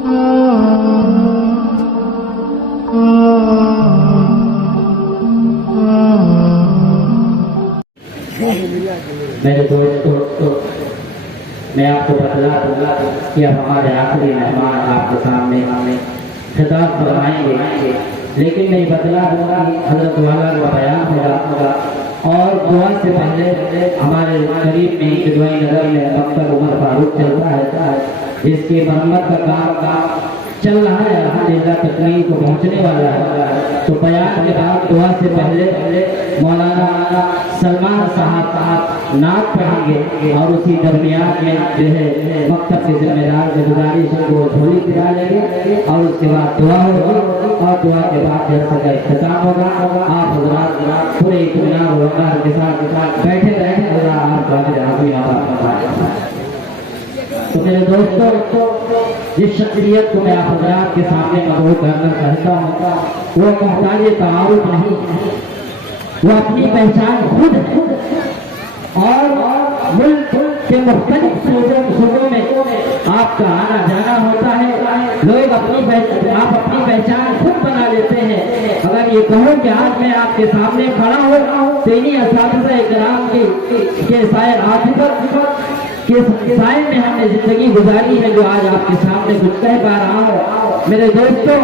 میرے دوستوں، میں آپ کو بتلا دوں کہ اب ہمارے آخری مہمان آپ کے سامنے خطاب فرمائیں گے، لیکن میں بتلا دوں گا حضرت والا کا بیان ہوگا اور دعا سے پہلے ہمارے قریب میں ایک دعائی نگر میں مکتب عمر فاروق چلتا ہے، جس کی مرمت کا کام چل رہا ہے، الحمدللہ تکمیل کو پہنچنے والا ہے۔ تو بیان کے بعد دعا سے پہلے مولانا سلمان صاحب نعت پڑھیں گے اور اسی درمیان میں جو ہے مکتب کے ذمہ دار سے گزارش ہے وہ جھولی پھرا لیں گے اور اس کے بعد دعا ہوگی اور دعا کے بعد جلسہ کا اختتام ہوگا۔ آپ حضرات پورے اطمینان و وقار کے ساتھ بیٹھے حضرات آپ کا حاضری تو میرے دوستوں، جس شخصیت کو میں آپ حضرات کے سامنے مدعو کرنا چاہتا ہوں وہ محتاج تعارف نہیں، وہ اپنی پہچان خود ہے اور ملک کے مختلف صوبوں میں آپ کا آنا جانا ہوتا ہے، لوگ آپ اپنی پہچان خود بنا لیتے ہیں۔ اگر یہ کہوں کہ آج میں آپ کے سامنے کھڑا ہوں تو انہی اساتذہ کرام کے سائے عاطفت کے سائے میں ہم نے زندگی گزاری ہے جو آج آپ کے سامنے کچھ کہہ پا رہا ہوں۔ میرے دوستوں،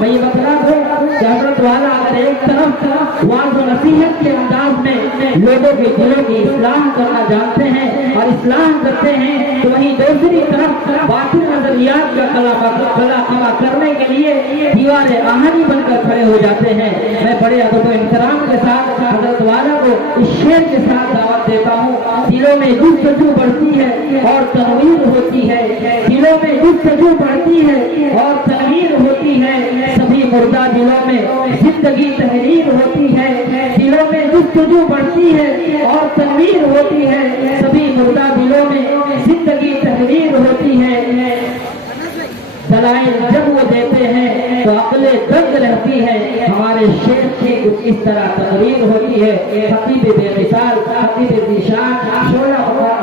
میں یہ بتلا دوں کہ حضرت والا اگر ایک طرف واعظ و نصیحت کے انداز میں لوگوں کے دلوں کی اصلاح کرنا جانتے ہیں اور اصلاح کرتے ہیں، تو وہیں دوسری طرف باطل نظریات کا کلا کرنے کے لیے دیوار آہنی بن کر کھڑے ہو جاتے ہیں۔ میں بڑے ادب و احترام کے ساتھ حضرت والا کو اس شعر کے ساتھ دعوت دیتا ہوں۔ دلوں میں جستجو بڑھتی ہے اور تنویر ہوتی ہے، دلوں میں جستجو بڑھتی ہے اور تنویر ہوتی ہے، سبھی مردہ دلوں میں زندگی تحریر ہوتی ہے، دلوں میں جستجو بڑھتی ہے اور تنویر ہوتی ہے، سبھی مردہ دلوں میں زندگی تحریر ہوتی ہے۔ دلائل جب وہ دیتے ہیں تو عقل درد رہتی ہے۔ ہمارے شیخ کی کچھ اس طرح تقریر ہوتی ہے۔ خطیب بے مثال، خطیب ذیشان،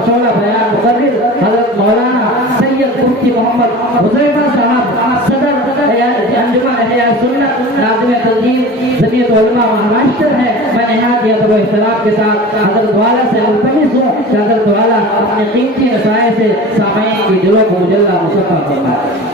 شعلہ بیان مقرر حضرت مولانا سید مفتی محمد حذیفہ صاحب، صدر انجمن احیاء سنت، ناظم تنظیم جمعیت علماء مہاراشٹر ہے۔ میں نہایت ادب و احترام کے ساتھ حضرت والا سے ملتمس ہوں کہ حضرت والا اپنے قیمتی نصائح سے سامعین کے دلوں کو مجلہ مصفا فرمائے۔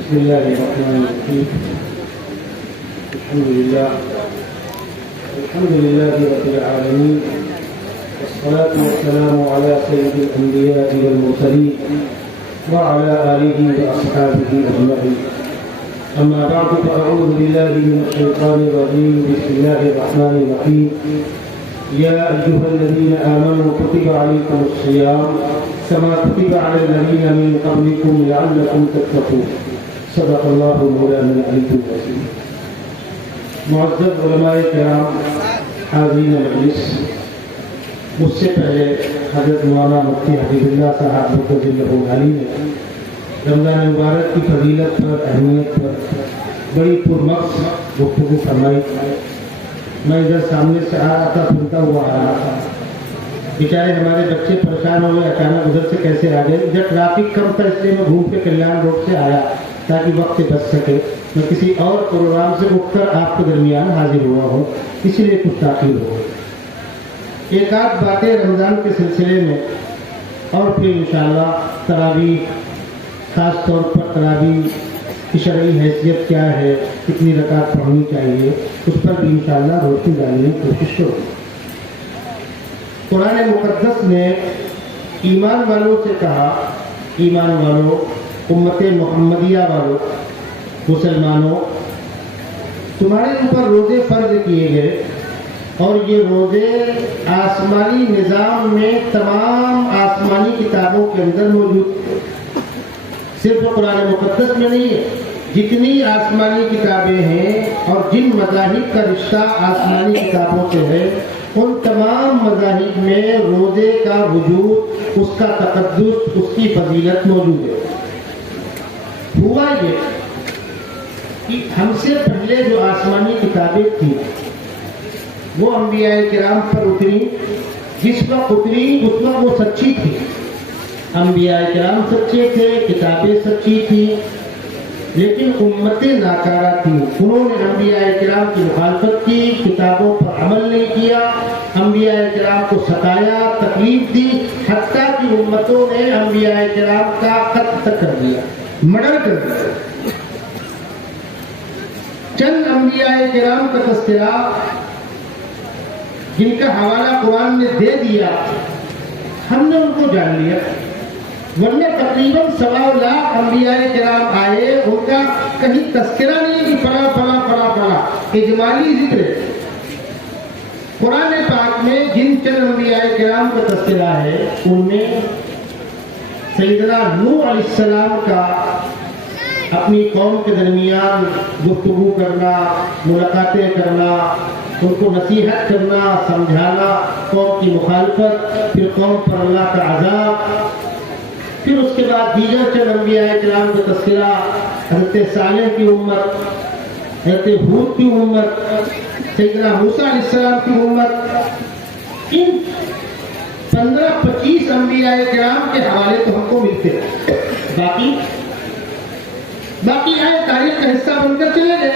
بسم الله الرحمن الرحيم. الحمد لله رب العالمين، والصلاة والسلام على سيد الأنبياء والمرسلين وعلى آله وأصحابه أجمعين. أما بعد فأعوذ بالله من الشيطان الرجيم. بسم الله الرحمن الرحيم. يا أيها الذين آمنوا كتب عليكم الصيام كما كتب على الذين من قبلكم لعلكم تتقون. صدق اللہ مولانا العلی العظیم. معزز علماء کرام، حاضرین مجلس، مجھ سے پہلے حضرت مولانا مفتی حبیب اللہ صاحب مرتضی علی نے رمضان مبارک کی فضیلت پر، اہمیت پر بڑی پرمغز گفتگو فرمائی۔ میں ادھر سامنے سے آ رہا تھا، سنتا ہوا آ رہا تھا۔ بیچارے ہمارے بچے پریشان ہو گئے، اچانک ادھر سے کیسے آ گئے۔ ادھر ٹریفک کم تھا اس لیے میں گھوم کے کلیان روڈ سے آیا تاکہ وقت سے بچ سکے۔ میں کسی اور پروگرام سے اٹھ کر آپ کے درمیان حاضر ہوا ہوں، اسی لیے کچھ تاخیر ہو گئی۔ ایک آدھ باتیں رمضان کے سلسلے میں اور پھر انشاءاللہ تراویح، خاص طور پر تراویح کی شرعی حیثیت کیا ہے، کتنی رکعت پڑھنی چاہیے، اس پر بھی انشاءاللہ روشنی ڈالنے کی کوشش کروں۔ قرآن مقدس نے ایمان والوں سے کہا، ایمان والوں، امت محمدیہ والوں، مسلمانوں، تمہارے اوپر روزے فرض کیے گئے اور یہ روزے آسمانی نظام میں تمام آسمانی کتابوں کے اندر موجود ہیں، صرف قرآن مقدس میں نہیں ہے۔ جتنی آسمانی کتابیں ہیں اور جن مذاہب کا رشتہ آسمانی کتابوں سے ہے ان تمام مذاہب میں روزے کا وجود، اس کا تقدس، اس کی فضیلت موجود ہے۔ ہوا یہ کہ ہم سے پہلے جو آسمانی کتابیں تھیں وہ انبیاء کرام پر اتری، جس وقت اتری اس وقت وہ سچی تھی، انبیاء کرام سچے تھے، کتابیں سچی تھی، لیکن امتیں ناکارہ تھیں۔ انہوں نے انبیاء کرام کی مخالفت کی، کتابوں پر عمل نہیں کیا، انبیاء کرام کو ستایا، تکلیف دی، حتیٰ کہ امتوں نے انبیاء کرام کا قتل تک کر دیا، مرڈر کر دیا۔ چند انبیاء کرام کا تذکرہ جن کا حوالہ قرآن نے دے دیا، ہم نے ان کو جان لیا، ورنہ تقریباً 1.25 لاکھ انبیاء کرام آئے، ان کا کہیں تذکرہ نہیں کہ پڑا اجمالی ذکر ہے۔ قرآن پاک میں جن چند انبیاء کرام کا تذکرہ ہے ان میں سیدنا نوح علیہ السلام کا اپنی قوم کے درمیان گفتگو کرنا، ملاقاتیں کرنا، ان کو نصیحت کرنا، سمجھانا، قوم کی مخالفت، پھر قوم پر اللہ کا عذاب، پھر اس کے بعد دیگر چند انبیاء کرام کا تذکرہ، حضرت صالح کی امت، حضرت ہود کی امت، سیدنا موسیٰ علیہ السلام کی امت۔ ان 15-25 انبیاء کرام کے حوالے تو ہم کو ملتے ہیں، باقی آئے تاریخ کا حصہ بن کر چلے گئے،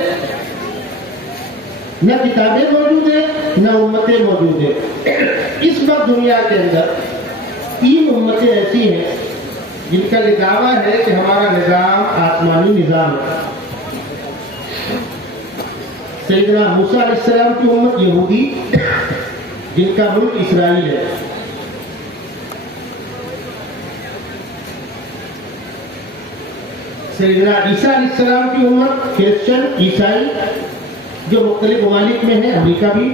نہ کتابیں موجود ہیں نہ امتیں موجود ہیں۔ اس وقت دنیا کے اندر 3 امتیں ایسی ہیں جن کا یہ دعویٰ ہے کہ ہمارا نظام آسمانی نظام ہے۔ سیدنا موسیٰ علیہ السلام کی امت یہودی، جن کا ملک اسرائیل ہے، سیدنا عیسیٰ علیہ السلام کی امت کرسچن، عیسائی، جو مختلف ممالک میں ہے، امریکہ بھی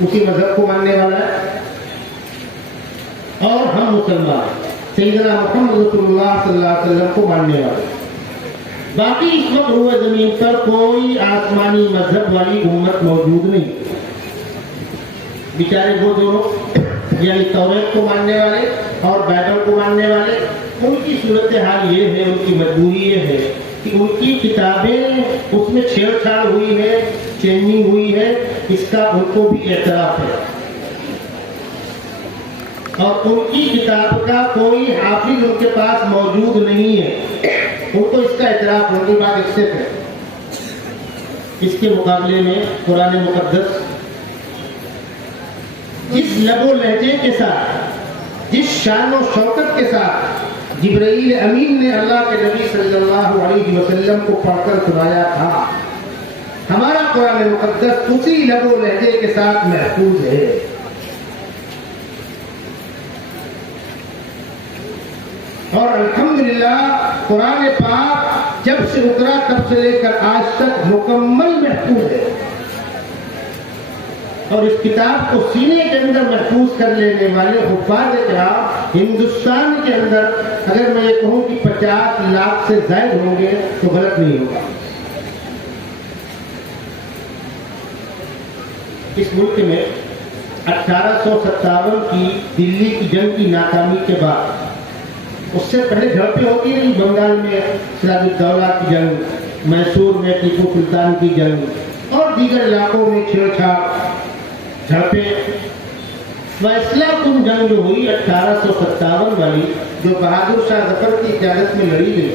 اسی مذہب کو ماننے والا ہے، اور ہم مسلمان سیدنا محمد رسول اللہ صلی اللہ علیہ وسلم کو ماننے والے۔ باقی اس وقت روئے زمین پر کوئی آسمانی مذہب والی امت موجود نہیں۔ بیچارے وہ دونوں یعنی توریت کو ماننے والے اور بائبل کو ماننے والے، ان کی صورتحال یہ ہے، ان کی مجبوری یہ ہے کہ ان کی کتابیں اس میں چھیڑ چھاڑ ہوئی ہے، چینجنگ ہوئی ہے، اس کا ان کو بھی اعتراف ہے، اور ان کی کتاب کا کوئی حافظ ان کے پاس موجود نہیں ہے، ان کو اس کا اعتراف، ان کی بات ایکسپٹ ہے۔ اس کے مقابلے میں قرآن مقدس جس لب و لہجے کے ساتھ، جس شان و شوکت کے ساتھ جبرائیل امین نے اللہ کے نبی صلی اللہ علیہ وسلم کو پڑھ کر سنایا تھا، ہمارا قرآن مقدس اسی لب و لہجے کے ساتھ محفوظ ہے۔ اور الحمدللہ قرآن پاک جب سے اترا تب سے لے کر آج تک مکمل محفوظ ہے، اور اس کتاب کو سینے کے اندر محفوظ کر لینے والے حفاظ کرام ہندوستان کے اندر اگر میں یہ کہوں کہ 50 لاکھ سے زائد ہوں گے تو غلط نہیں ہوگا۔ اس ملک میں 1857 کی دلی کی جنگ کی ناکامی کے بعد، اس سے پہلے جھڑپیں ہوتی رہی، بنگال میں سراج الدولہ کی جنگ، میسور میں ٹیپو سلطان کی جنگ، اور دیگر علاقوں میں چھیڑ چھاڑ، جھڑپیں۔ فیصلہ کن جنگ جو ہوئی 1857 والی، جو بہادر شاہ ظفر کی قیادت میں لڑی گئی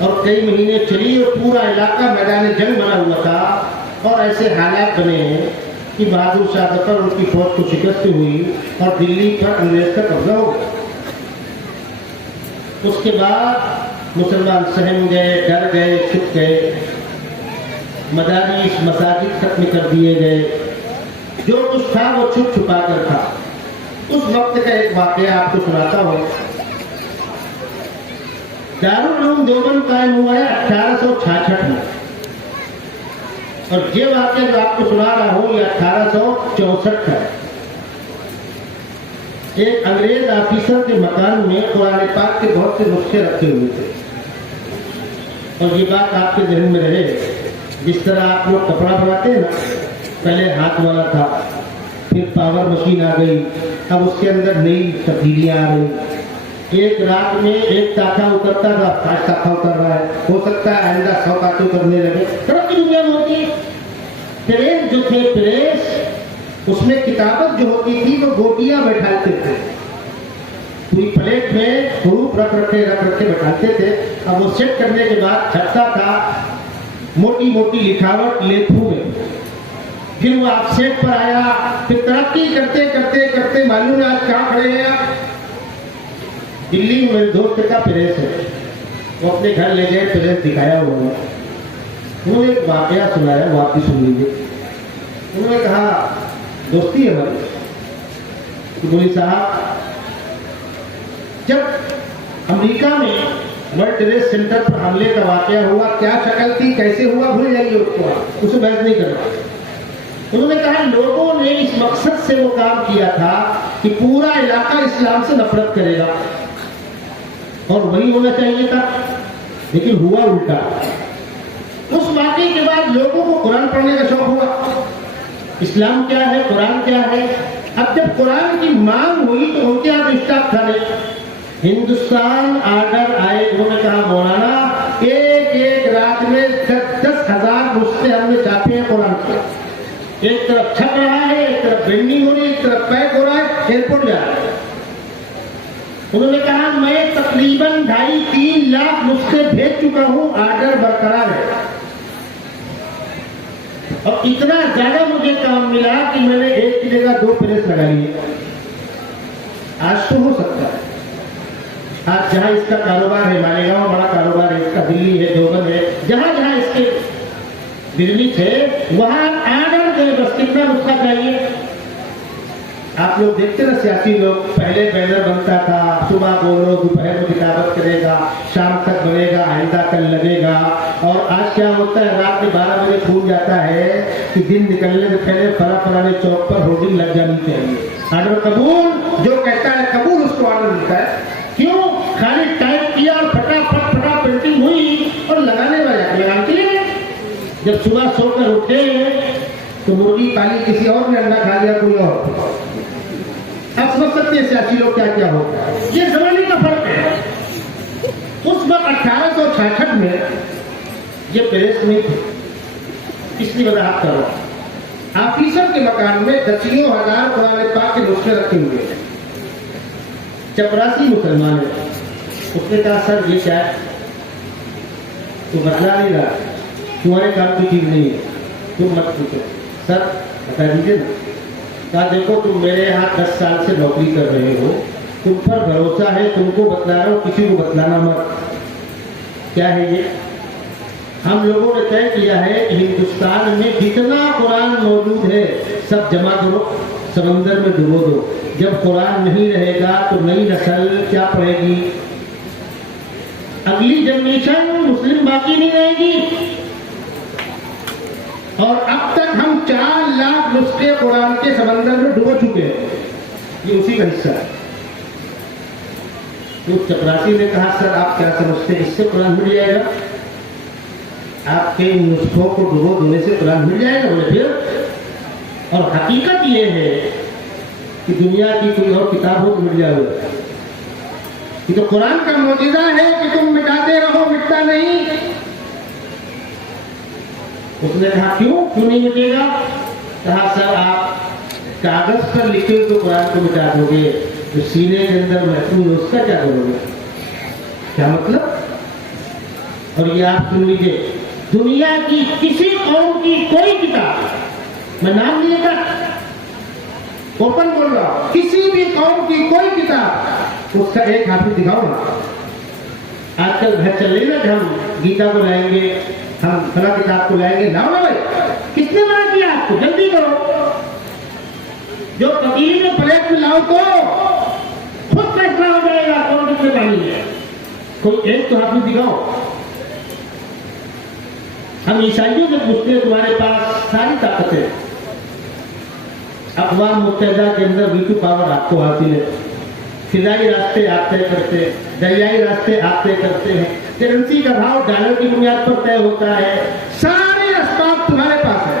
اور کئی مہینے چلی، اور پورا علاقہ میدان جنگ بنا ہوا تھا، اور ایسے حالات بنے ہیں کہ بہادر شاہ ظفر ان کی فوج کو شکست ہوئی اور دلی پر انگریز کا قبضہ ہو گیا۔ اس کے بعد مسلمان سہم گئے، ڈر گئے، چھپ گئے، مدارس مساجد ختم کر دیے گئے، جو کچھ تھا وہ چھپ چھپا کر تھا۔ اس وقت کا ایک واقعہ آپ کو سناتا ہوں۔ دارالعلوم دیوبند قائم ہوا ہے 1866 میں، اور یہ واقعہ جو آپ کو سنا رہا ہوں یہ 1864 کا ہے۔ ایک انگریز آفیسر کے مکان میں قرآن پاک کے بہت سے نسخے رکھے ہوئے تھے، اور یہ بات آپ کے ذہن میں رہے، جس طرح آپ لوگ کپڑا بناتے ہیں نا، پہلے ہاتھ والا تھا، پھر پاور مشین آ گئی، اب اس کے اندر نئی تبدیلیاں آ گئی۔ ایک رات میں ایک تاخا اترتا تھا، 5 تاخا اتر رہا ہے، ہو سکتا ہے آئندہ 100 تاخے اترنے لگے۔ ترقی دنیا میں ہوتی ہے۔ پریس جو تھے، پریس اس میں کتابت جو ہوتی تھی وہ گوٹیاں بیٹھاتے تھے، پوری پلیٹ میں حروف رکھ کے بیٹھاتے تھے۔ اب وہ سیٹ کرنے کے بعد چھپتا تھا موٹی موٹی لکھاوٹ لیتھوں میں، پھر وہ آپ سیٹ پر آیا، پھر ترقی کرتے کرتے کرتے معلوم ہے آج کہاں کھڑے ہیں آپ؟ دلی میں میرے دوست کا پریس ہے، وہ اپنے گھر لے گئے، پریس دکھایا ہوا ہے۔ انہوں نے ایک واقعہ سنایا، وہ آپ بھی سن لیجیے۔ انہوں نے کہا دوستی ہے ہماری کہ مولوی صاحب جب امریکہ میں ورلڈ ٹریڈ سینٹر پر حملے کا واقعہ ہوا، کیا شکل تھی، کیسے ہوا، بھول جائیے اس کو، اسے بحث نہیں کرنا۔ انہوں نے کہا لوگوں نے اس مقصد سے وہ کام کیا تھا کہ پورا علاقہ اسلام سے نفرت کرے گا، اور وہی ہونا چاہیے تھا، لیکن ہوا الٹا۔ اس واقعے کے بعد لوگوں کو قرآن پڑھنے کا شوق ہوا، اسلام کیا ہے، قرآن کیا ہے۔ اب جب قرآن کی مانگ ہوئی تو ان کے یہاں اسٹاک تھا نہیں۔ ہندوستان آرڈر آئے، انہوں نے کہا مولانا ایک رات میں 10,000 نسخے ہم نے چھاپے ہیں قرآن کے، ایک طرف چھپ رہا ہے، ایک طرف بینڈنگ ہو رہی ہے، ایک طرف پیک ہو رہا ہے، ایئرپورٹ جا رہا ہے۔ انہوں نے کہا میں تقریباً 2.5-3 لاکھ نسخے بھیج چکا ہوں، آرڈر برقرار ہے، اور اتنا زیادہ مجھے کام ملا کہ میں نے ایک کی جگہ 2 پریس لگا لیے۔ آج تو ہو سکتا ہے، آج جہاں اس کا کاروبار ہے، مالیگاؤں بڑا کاروبار ہے اس کا، دلی ہے، دیوبند ہے، جہاں جہاں اس کے بزنس ہے وہاں آرڈر دے، بس کتنا نسخہ چاہیے۔ آپ لوگ دیکھتے نا سیاسی لوگ، پہلے بینر بنتا تھا، صبح بولو، دوپہر میں کتابت کرے گا، شام تک بنے گا، آئندہ کل لگے گا، اور آج کیا ہوتا ہے رات میں 12 بجے کھول جاتا ہے کہ دن نکلنے سے پہلے فلاں چوک پر ہورڈنگ لگ جانی چاہیے، آرڈر قبول، جو کہتا ہے قبول اس کو آرڈر ملتا ہے۔ کیوں؟ خالی ٹائپ کیا اور پھٹا پرنٹنگ ہوئی اور لگانے والے لگان کے لیے۔ جب صبح سو کر اٹھے تو مرغی پالی کسی اور نے، انڈا کھا لیا کوئی اور۔ اب سمجھ سکتے ہیں سیاسی لوگ کیا کیا ہوتا ہے، یہ زمانے کا فرق ہے۔ اس وقت 1866 میں یہ پریس نہیں تھی، اس لیے وضاحت کر رہا ہوں۔ آفیسر کے مکان میں 10,000 قرآن پاک کے نسخے رکھے ہوئے ہیں، چپراسی مسلمان ہے۔ اس نے کہا سر یہ کیا ہے؟ تو بتلا نہیں رہا، تمہارے کام کی چیز نہیں ہے، تم مت پوچھو۔ سر بتا دیجیے نا۔ کہا دیکھو تم میرے یہاں 10 سال سے نوکری کر رہے ہو، تم پر بھروسہ ہے، تم کو بتلا رہا ہوں، کسی کو بتلانا مت۔ کیا ہے یہ؟ ہم لوگوں نے طے کیا ہے کہ ہندوستان میں جتنا قرآن موجود ہے سب جمع کرو، سمندر میں ڈبو دو۔ جب قرآن نہیں رہے گا تو نئی نسل کیا پڑھے گی؟ اگلی جنریشن مسلم باقی نہیں رہے گی۔ اور اب تک ہم 4 لاکھ نسخے قرآن کے سمندر میں ڈبو چکے ہیں، یہ اسی کا حصہ ہے۔ تو چپراسی نے کہا سر آپ کیا سمجھتے ہیں اس سے قرآن مل جائے گا؟ آپ کے ان نسخوں کو ڈبو دینے سے قرآن مل جائے گا؟ بولے پھر، اور حقیقت یہ ہے کہ دنیا کی کوئی اور کتاب ہو تو مٹ جائے گا، یہ تو قرآن کا معجزہ ہے کہ تم مٹاتے رہو، مٹتا نہیں۔ اس نے کہا کیوں نہیں مٹے گا؟ کہا سر آپ کاغذ پر لکھے ہوئے تو قرآن کو مٹا دو گے، جو سینے کے اندر محفوظ ہے اس کا کیا کرو گے؟ کیا مطلب؟ اور یہ آپ سن لیجیے، دنیا کی کسی قوم کی کوئی کتاب، میں نام نہیں لیتا، اوپن بول رہا ہوں، کسی بھی قوم کی کوئی کتاب اس کا ایک حافظ دکھاؤ نا۔ آج کل گھر چل رہی نا کہ ہم گیتا کو لائیں گے، ہم فلاں کتاب کو لائیں گے، لاؤ نا بھائی، کس نے منع کیا آپ کو؟ جلدی کرو، جو فقیر میں پلیٹ میں لاؤ تو خود فیصلہ ہو جائے گا کون کتنے پانی ہے۔ کوئی ایک تو حافظ دکھاؤ۔ ہم عیسائیوں سے پوچھتے ہیں تمہارے پاس ساری طاقتیں، اقوام متحدہ کے اندر ویٹو پاور آپ کو حاصل ہے، فضائی راستے آپ طے کرتے، دریائی راستے آپ طے کرتے ہیں، کرنسی کا بھاؤ ڈالر کی بنیاد پر طے ہوتا ہے، سارے اسباب تمہارے پاس ہے،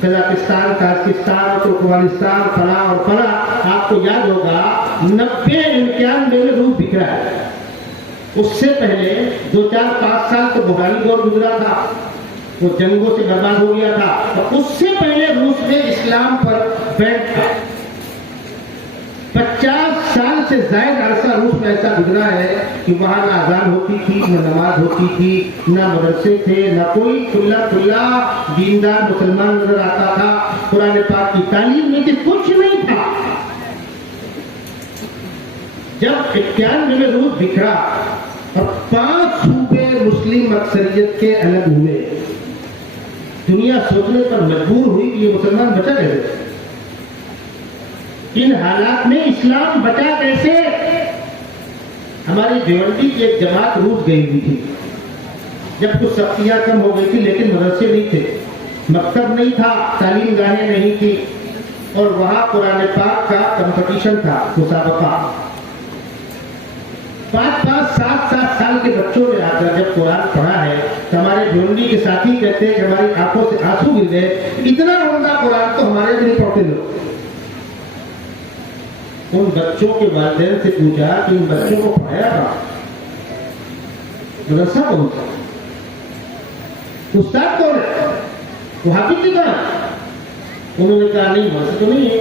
قزاقستان، تاجکستان، ترکمانستان، فلاں اور فلاں. آپ کو یاد ہوگا 90-91 میں روس بکھرا ہے. اس سے پہلے 2-4-5 سال تو بحرانی دور گزرا تھا، وہ جنگوں سے برباد ہو گیا تھا. اور اس سے پہلے روس میں اسلام پر بین تھا. 50 سال سے زائد عرصہ روس میں ایسا گزرا ہے کہ وہاں نہ اذان ہوتی تھی، نہ نماز ہوتی تھی، نہ مدرسے تھے، نہ کوئی کھلا دیندار مسلمان نظر آتا تھا. قرآن پاک کی تعلیم نہیں تھی، کچھ نہیں تھا. جب 91 میں روس بکھرا اور 5 صوبے مسلم اکثریت کے الگ ہوئے، دنیا سوچنے پر مجبور ہوئی کہ یہ مسلمان بچا کیسے؟ ان حالات میں اسلام بچا کیسے؟ ہماری دیوبندی کی ایک جماعت روس گئی ہوئی تھی. جب کچھ سختیاں کم ہو گئی تھی لیکن مدرسے نہیں تھے، مکتب نہیں تھا، تعلیم گاہیں نہیں تھی، اور وہاں قرآن پاک کا کمپٹیشن تھا، مسابقہ. 5-7 سال کے بچوں نے آ کر جب قرآن پڑھا ہے تو ہمارے دیوبندی کے ساتھی کہتے ہیں کہ ہماری آنکھوں سے آنسو گر گئے. اتنا عمدہ قرآن تو ہمارے بھی نہیں پڑھتے لوگ. ان بچوں کے والدین سے پوچھا کہ ان بچوں کو پڑھایا تھا مدرسہ کون سا، استاد کون ہے، وہ حافظ کی کہاں؟ انہوں نے کہا نہیں مدرسہ تو نہیں ہے،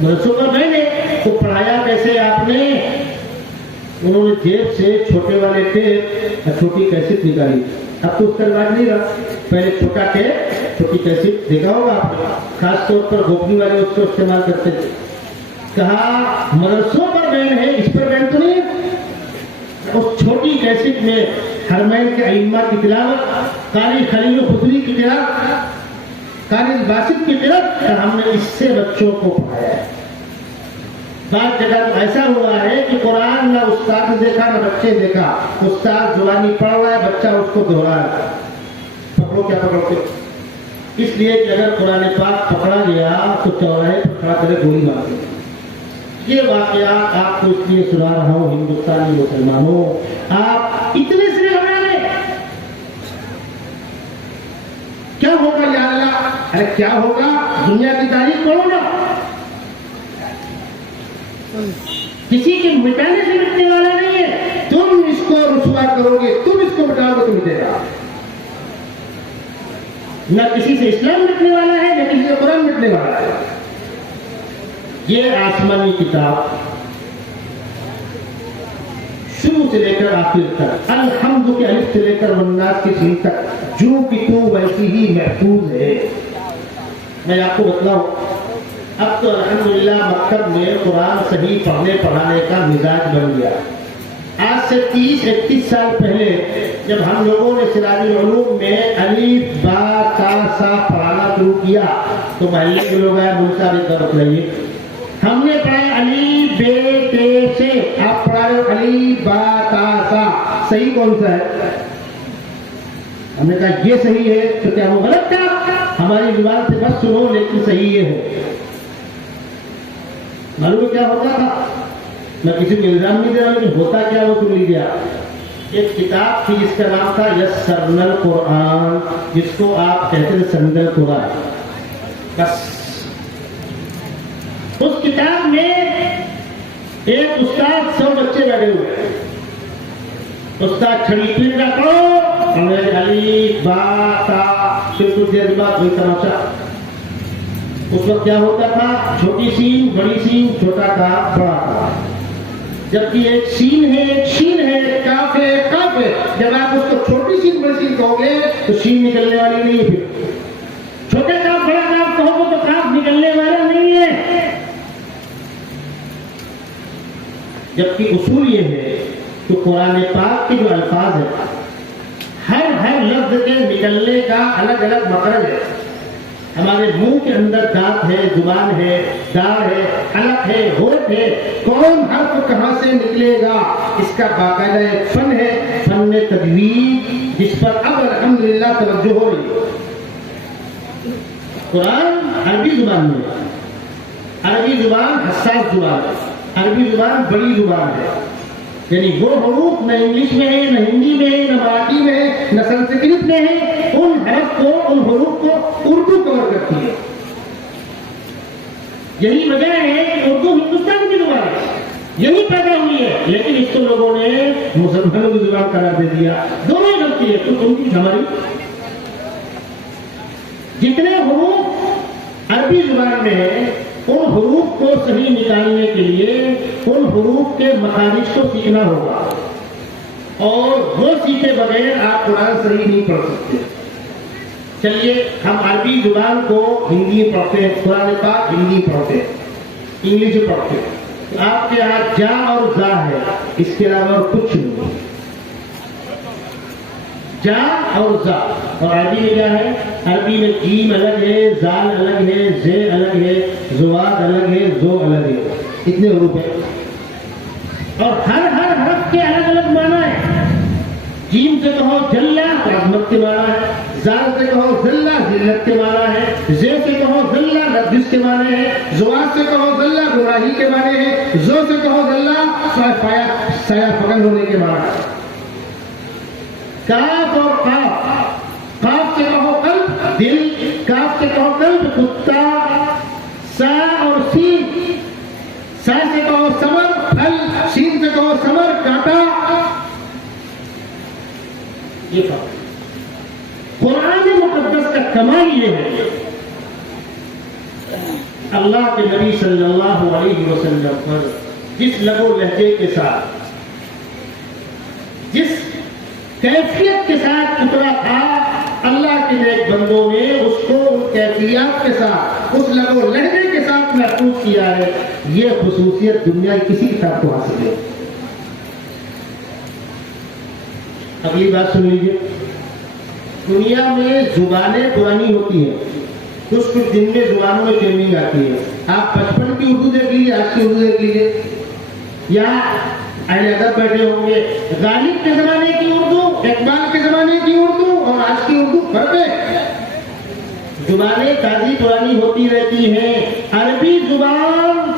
مدرسوں پر میں نے. تو پڑھایا کیسے آپ نے؟ انہوں نے جیب سے چھوٹے والے ٹیپ اور چھوٹی کیسٹ نکالی. اب تو اس کا رواج نہیں رہا. پہلے چھوٹا ٹیپ چھوٹی کیسٹ دیکھا ہوگا آپ نے، خاص طور پر گوپنی والے اس کو استعمال کرتے تھے. کہا مدرسوں پر بین ہے، اس پر بین تو نہیں ہے. اس چھوٹی کیسٹ میں حرمین کے ائمہ کی تلاوت، قاری خلیل خضری کی تلاوت، قاری الباسط کی تلاوت، ہم نے اس سے بچوں کو پڑھایا ہے. بعض جگہ تو ایسا ہوا ہے کہ قرآن نہ استاد نے دیکھا نہ بچے دیکھا، استاد زبانی پڑھ رہا ہے، بچہ اس کو دوہرا رہا ہے. پکڑو کیا پکڑتے؟ اس لیے کہ اگر قرآن پاک پکڑا گیا تو چوراہے پر کھڑا کرے گولی مار دے. یہ واقعات آپ کو اس لیے سنا رہا ہوں ہندوستانی مسلمانوں، آپ اتنے سے گھبرانے کیا ہوگا یا اللہ؟ ارے کیا ہوگا؟ دنیا کی تاریخ پڑھو نا. کسی کے مٹانے سے مٹنے والا نہیں ہے. تم اس کو رسوا کرو گے، تم اس کو مٹاؤ گے تو مٹے گا. نہ کسی سے اسلام مٹنے والا ہے، نہ کسی سے قرآن مٹنے والا ہے. یہ آسمانی کتاب شروع سے لے کر آخر تک، الحمد کے الف سے لے کر والناس کی سین تک جو کہ تو ویسی ہی محفوظ ہے. میں آپ کو بتلاؤں، اب تو الحمدللہ مکتب میں قرآن صحیح پڑھنے پڑھانے کا مزاج بن گیا. آج سے 30-31 سال پہلے جب ہم لوگوں نے سراج العلوم میں الف با تا سا پڑھانا شروع کیا تو محلے کے لوگ آئے، مجھ سے ایک بات بتلائیے، ہم نے پڑھا الف بے تے سے، آپ پڑھا رہے ہو الف با تا سا، صحیح کون سا ہے؟ ہم نے کہا یہ صحیح ہے. تو کیا وہ غلط تھا؟ ہماری زبان سے بس سنو لیکن صحیح یہ ہے. معلوم کیا ہوتا تھا؟ میں کسی کو الزام نہیں دے رہا ہوں، ہوتا کیا وہ سن لیجیے. ایک کتاب تھی جس کا نام تھا یسرنا القرآن، جس کو آپ کہتے ہیں سندل قرآن. بس اس کتاب میں ایک استاد 100 بچے بیٹھے ہوئے. استاد چھڑی پیر کا پڑھو، ہمیں الف با تا، پھر کچھ دیر بعد کوئی تماشا. اس وقت کیا ہوتا تھا؟ چھوٹی سین بڑی سین، چھوٹا کا بڑا کا، جبکہ ایک سین ہے ایک شین ہے، ایک کاف ہے ایک کاف ہے. جب آپ اس کو چھوٹی سین بڑی سین کہو گے تو شین نکلنے والی نہیں ہے. پھر چھوٹے کاف بڑا کاف کہو گے تو کاف نکلنے والا نہیں ہے. جبکہ اصول یہ ہے کہ قرآن پاک کے جو الفاظ ہیں ہر لفظ کے نکلنے کا الگ الگ مخرج ہے. ہمارے منہ کے اندر دانت ہے، زبان ہے، داڑھ ہے، حلق ہے، ہونٹ ہے. کون حرف کہاں سے نکلے گا اس کا باقاعدہ ایک فن ہے، فن تجوید، جس پر اب الحمدللہ توجہ ہو رہی ہے. قرآن عربی زبان میں ہے. عربی زبان حساس زبان ہے، عربی زبان بڑی زبان ہے. یعنی وہ حروف نہ انگلش میں ہے، نہ ہندی میں ہے، نہ مراٹھی میں ہے، نہ سنسکرت میں ہے. ان حرف کو، ان حروف کو اردو کور کرتی ہے. یہی وجہ ہے کہ اردو ہندوستان کی زبان ہے، یہی پیدا ہوئی ہے، لیکن اس کو لوگوں نے مسلمانوں کی زبان قرار دے دیا. دونوں ہی غلطی ہے، تو ان کی ہماری. جتنے حروف عربی زبان میں ہیں ان حروف کو صحیح نکالنے کے لیے ان حروف کے مخارج کو سیکھنا ہوگا، اور وہ سیکھے بغیر آپ قرآن صحیح نہیں پڑھ سکتے. چلیے ہم عربی زبان کو ہندی پڑھتے ہیں، قرآن پاک ہندی پڑھتے ہیں، انگلش پڑھتے ہیں. تو آپ کے یہاں جا اور زا ہے، اس کے علاوہ اور کچھ نہیں. جا اور زا. اور عربی میں کیا ہے؟ عربی میں جیم الگ ہے، زال الگ ہے، زے الگ ہے، زواد الگ ہے، زو الگ ہے. اتنے حروف ہیں اور ہر حرف کے الگ الگ معنی ہے. جیم سے کہو جلا تو عظمت کے معنی ہے، زال سے کہو ذلہ ذلت کے معنی ہے، زے سے کہو ذلہ لبس کے معنی ہے، زواد سے کہو ذلہ گمراہی کے معنی ہے، زو سے کہو ذلہ سایہ فگن ہونے کے معنی ہے. کاف اور قاف، قاف سے کہو قلب دل، کاف سے کہو قلب کتا. سا اور سین، سا سے کہو ثمر پھل، سین سے کہو ثمر کانٹا. یہ فرق. قرآن مقدس کا کمال یہ ہے اللہ کے نبی صلی اللہ علیہ وسلم پر جس لب و لہجے کے ساتھ، جس کیفیت کے ساتھ اترا تھا، اللہ کے نیک بندوں نے اس کو ان کیفیات کے ساتھ، اس لب و لہجے کے ساتھ محفوظ کیا ہے. یہ خصوصیت دنیا کی کسی کتاب کو حاصل ہے. اگلی بات سن لیجیے. دنیا میں زبانیں پرانی ہوتی ہیں، کچھ دن میں زبانوں میں چینجنگ آتی ہے. آپ 55 کی اردو دیکھ لیجیے، آج کی اردو دیکھ لیجیے. یا اہل ادب بیٹھے ہوں گے، غالب کے زمانے کی اردو، اقبال کے زمانے کی اردو اور آج کی اردو فرق ہے. زبانیں تازی پرانی ہوتی رہتی ہیں. عربی زبان،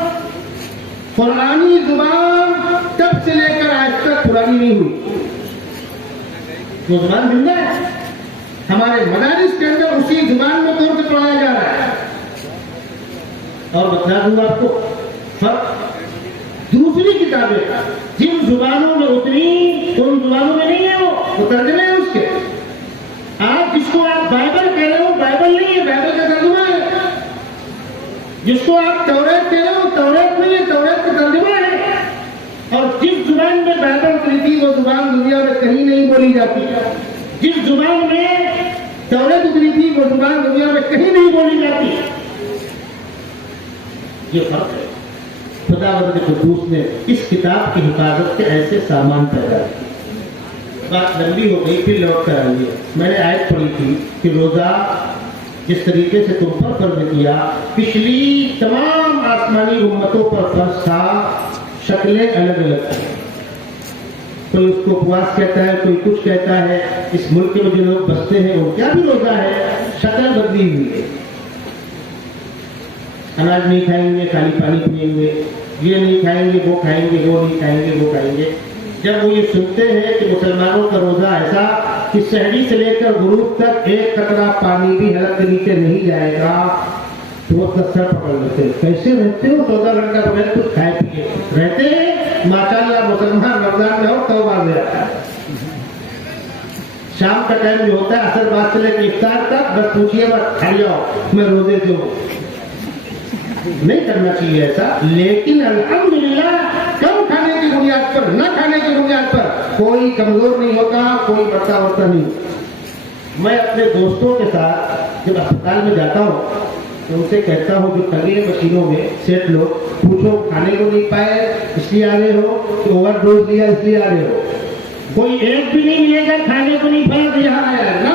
قرآنی زبان تب سے لے کر آج تک پرانی نہیں ہوئی. وہ زبان زندہ ہے، ہمارے مدارس کے اندر اسی زبان میں طور سے پڑھایا جا رہا ہے. اور بتا دوں آپ کو فرق. دوسری کتابیں جن زبانوں میں اتری ان زبانوں میں نہیں ہے، وہ ترجمے ہیں اس کے. آپ جس کو آپ بائبل کہہ رہے ہو، بائبل نہیں ہے، بائبل کا ترجمہ ہے. جس کو آپ توریت کہہ رہے ہو، توریت نہیں ہے، توریت کا ترجمہ ہے. اور جس زبان میں بائبل اتری تھی وہ زبان دنیا میں کہیں نہیں بولی جاتی. جس زبان میں توریت اتری تھی وہ زبان دنیا میں کہیں نہیں بولی جاتی. یہ فرق ہے. خداوند قدوس نے اس کتاب کی حفاظت کے ایسے سامان پیدا کیے. بات لمبی ہو گئی، پھر لوٹ کر آئیے. میں نے آیت پڑھی تھی کہ روزہ جس طریقے سے تم پر فرض کیا، پچھلی تمام آسمانی امتوں پر فرض تھا. شکلیں الگ الگ تھیں. کوئی اس کو اپواس کہتا ہے، کوئی کچھ کہتا ہے. اس ملک میں جو لوگ بستے ہیں ان کا بھی روزہ ہے، شکل بدلی ہوئی ہے. اناج نہیں کھائیں گے، خالی پانی پیئیں گے. یہ نہیں کھائیں گے، وہ کھائیں گے، وہ نہیں کھائیں گے، وہ کھائیں گے. جب وہ یہ سنتے ہیں کہ مسلمانوں کا روزہ ایسا کہ سحری سے لے کر غروب تک ایک قطرہ پانی بھی حلق کے نیچے نہیں جائے گا، تو وہ سر پکڑ لیتے ہیں. کیسے رہتے ہو 14 گھنٹہ بغیر کچھ کھائے پیے رہتے ہیں؟ ماشاءاللہ مسلمان رمضان میں ہو تو باز آتا ہے. شام کا ٹائم جو ہوتا ہے عصر بعد سے لے کے افطار تک بس پوچھیے مت، کھا جاؤ میں روزے سے ہوں. نہیں کرنا چاہیے ایسا. لیکن الحمدللہ کم کھانے کی بنیاد پر، نہ کھانے کی بنیاد پر کوئی کمزور نہیں ہوتا، کوئی بڑھتا ہوتا نہیں. میں اپنے دوستوں کے ساتھ جب اسپتال میں جاتا ہوں تو ان سے کہتا ہوں جو کھڑے مشینوں میں سیٹ لوگ، پوچھو کھانے کو نہیں پائے اس لیے آ رہے ہو کہ اوور ڈوز لیا اس لیے آ رہے ہو؟ کوئی ایک بھی نہیں ملے گا کھانے کو نہیں پایا تو یہاں آیا ہے.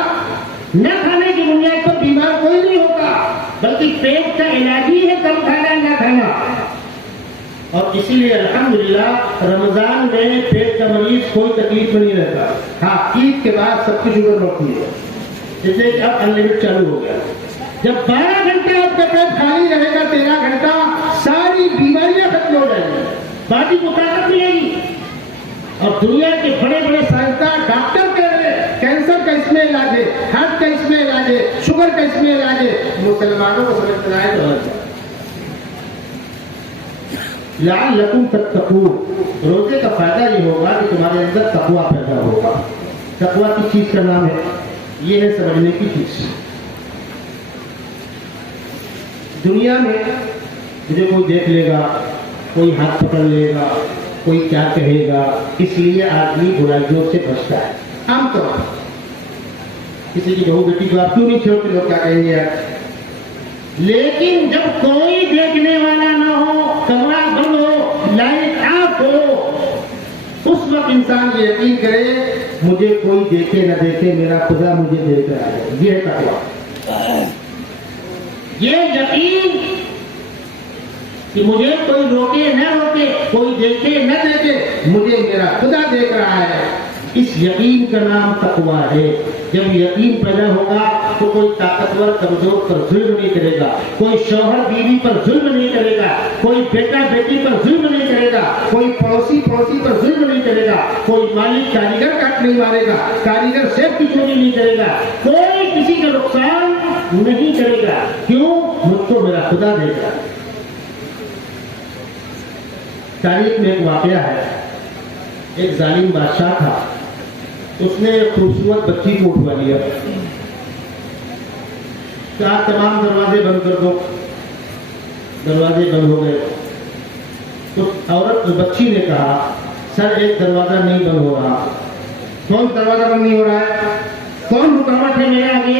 نہ کھانے کی بنیاد پر بیمار کوئی نہیں ہوتا، بلکہ پیٹ کا علاج ہی ہے کم کھانا نہ کھانا. اور اسی لیے الحمدللہ رمضان میں پیٹ کا مریض کوئی تکلیف میں نہیں رہتا. ہاں عید کے بعد سب کی شوگر بڑھتی ہے، جیسے کہ اب انلمیٹڈ چالو ہو گیا. جب 12 گھنٹے آپ کا پیٹ خالی رہے گا، 13 گھنٹہ، ساری بیماریاں ختم ہو جائیں گی، باقی کو طاقت ملے گی. اور دنیا کے بڑے بڑے سائنسداں ڈاکٹر کہہ رہے ہیں کینسر کا اس اس میں علاج ہے, ہارٹ کا اس میں علاج ہے, شوگر کا اس میں علاج ہے. مسلمانوں کو سمجھنا ہے تو غلط ہے. لعلکم تتقون, روزے کا فائدہ یہ ہوگا کہ تمہارے اندر تقویٰ پیدا ہوگا. تقویٰ کس چیز کا نام ہے؟ یہ ہے سمجھنے کی چیز. دنیا میں مجھے کوئی دیکھ لے گا, کوئی ہاتھ پکڑ لے گا, کوئی کیا کہے گا, اس لیے آدمی برائیوں سے بچتا ہے. عام طور پر کسی کی بہو بیٹی کو آپ کیوں نہیں چھوڑتے, لوگ کیا کہیں گے یار. لیکن جب کوئی دیکھنے والا نہ ہو, کمرہ بند ہو, لائٹ آف ہو, اس وقت انسان یہ یقین کرے مجھے کوئی دیکھے نہ دیکھے میرا خدا مجھے دیکھ رہا ہے. یہ ہے تقویٰ. یہ یقین کہ مجھے کوئی روکے نہ روکے, کوئی دیکھے نہ دیکھے, مجھے میرا خدا دیکھ رہا ہے, اس یقین کا نام تقویٰ ہے. جب یقین پیدا ہوگا تو کوئی طاقتور کمزور پر ظلم نہیں کرے گا, کوئی شوہر بیوی پر ظلم نہیں کرے گا, کوئی بیٹا بیٹی پر ظلم نہیں کرے گا, کوئی پڑوسی پر ظلم نہیں کرے گا, کوئی مالک کاریگر کا نہیں مارے گا, کاریگر سیب کی چوری نہیں کرے گا, کوئی کسی کا نقصان نہیں کرے گا. کیوں؟ مجھ کو میرا خدا دیکھ رہا ہے. تاریخ میں ایک واقعہ ہے. ایک ظالم بادشاہ تھا, اس نے ایک خوبصورت بچی کو اٹھوا لیا, کہا تمام دروازے بند کر دو. دروازے بند ہو گئے. اس عورت بچی نے کہا سر ایک دروازہ نہیں بند ہو رہا. کون دروازہ بند نہیں ہو رہا ہے؟ کون رکاوٹ ہے میرے آگے؟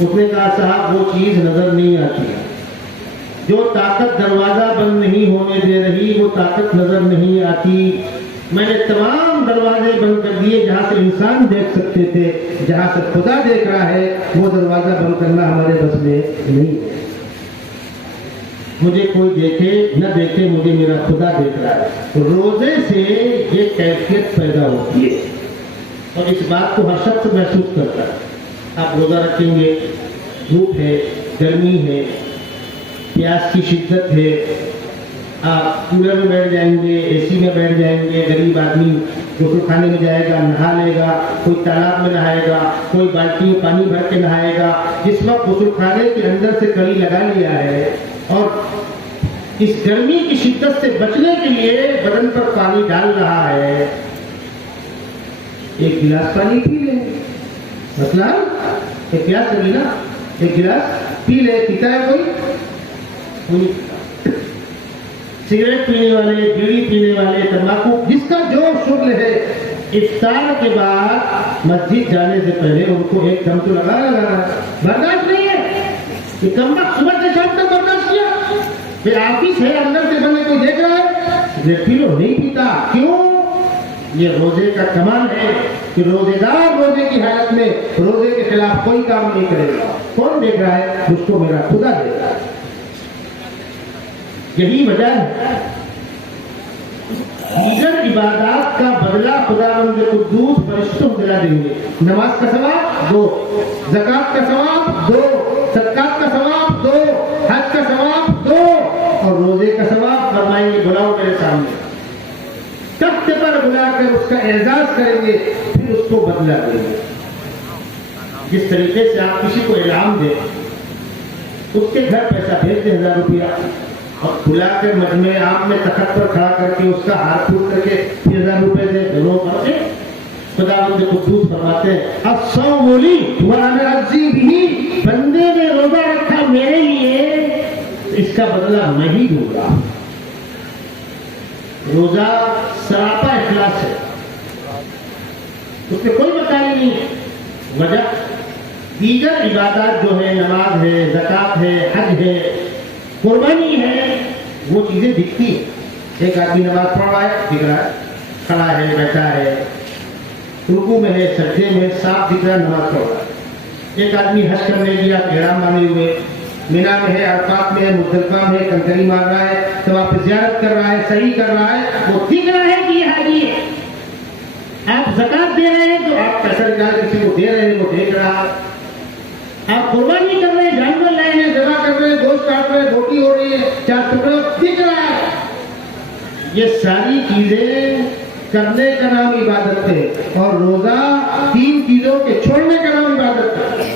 اس نے کہا صاحب وہ چیز نظر نہیں آتی, جو طاقت دروازہ بند نہیں ہونے دے رہی وہ طاقت نظر نہیں آتی. میں نے تمام دروازے بند کر دیے جہاں سے انسان دیکھ سکتے تھے, جہاں سے خدا دیکھ رہا ہے وہ دروازہ بند کرنا ہمارے بس میں نہیں ہے. مجھے کوئی دیکھے نہ دیکھے مجھے میرا خدا دیکھ رہا ہے. روزے سے یہ کیفیت پیدا ہوتی ہے اور اس بات کو ہر شخص محسوس کرتا ہے. آپ روزہ رکھیں گے, دھوپ ہے, گرمی ہے, پیاس کی شدت ہے, آپ کولر میں بیٹھ جائیں گے, اے سی میں بیٹھ جائیں گے, غریب آدمی غسل خانے میں جائے گا, نہا لے گا, کوئی تالاب میں نہائے گا, کوئی بالٹی میں پانی بھر کے نہائے گا. جس وقت غسل خانے کے اندر سے کڑی لگا لیا ہے اور اس گرمی کی شدت سے بچنے کے لیے بدن پر پانی ڈال رہا ہے, ایک گلاس پانی پی لیں. مسئلہ ایک پیاس لگی نا, ایک گلاس پی لے. پیتا ہے کوئی؟ سگریٹ پینے والے, بیڑی پینے والے, تمباکو, جس کا جو شغل ہے, افطار کے بعد مسجد جانے سے پہلے ان کو ایک دم تو لگا ہے. برداشت نہیں ہے کہ کم وقت صبح سے شام تک برداشت کیا, پھر آفس ہے اندر سے بنے کوئی دیکھ رہا ہے, سگریٹ پی لو, نہیں پیتا. کیوں؟ یہ روزے کا کمال ہے کہ روزے دار روزے کی حالت میں روزے کے خلاف کوئی کام نہیں کرے گا. کون دیکھ رہا ہے؟ مجھ کو میرا خدا دیکھ رہا ہے. یہی وجہ ہے دیگر عبادات کا بدلہ خداوند قدوس فرشتوں کو دلا دیں گے. نماز کا ثواب 2, زکات کا ثواب 2, صدقات کا ثواب 2, حج کا ثواب 2 اور روزے کا ثواب فرمائیں گے بلاؤ میرے سامنے. تخت پر بلا کر اس کا اعزاز کریں گے, پھر اس کو بدلہ دیں گے. جس طریقے سے آپ کسی کو انعام دیں, اس کے گھر پیسہ بھیج دیں 1000 روپیہ, اور بلا کر مجمع عام میں تخت پر کھڑا کر کے اس کا ہاتھ پھوٹ کر کے 1000 روپے دے دونوں پر سے. خداوند قدوس فرماتے ہیں الصوم لی وانا اجزی بہ, بندے نے روزہ رکھا میرے لیے, اس کا بدلہ میں ہی دوں گا. روزہ سراپا اخلاص ہے, اس میں کوئی بتائی نہیں. وجہ دیگر عبادات جو ہے, نماز ہے, زکات ہے, حج ہے, قربانی ہے, وہ چیزیں دکھتی ہیں. ایک آدمی نماز پڑھ رہا ہے, دکھ رہا ہے, کھڑا ہے, بیٹھا ہے, رکوع میں ہے, سجدے میں, صاف دکھ رہا ہے, نماز پڑھ رہا ہے. ایک آدمی حج کرنے گیا, احرام باندھے ہوئے, مینا میں ہے, عرفات میں ہے, مزدلفہ میں ہے, کنکری مار رہا ہے, طواف زیارت کر رہا ہے, صحیح کر رہا ہے, وہ دکھ رہا ہے کہ یہ حاجی ہے. آپ زکات دے رہے ہیں تو آپ پیسہ نکال کسی کو دے رہے ہیں, وہ دیکھ رہا ہے. آپ قربانی کر رہے ہیں, جانور لائے ہیں, ذبح کر رہے ہیں, گوشت کاٹ رہے ہیں, روٹی ہو رہی ہے, 4 ٹکڑے, دکھ رہا ہے. یہ ساری چیزیں کرنے کا نام عبادت ہے، اور روزہ 3 چیزوں کے چھوڑنے کا نام عبادت ہے۔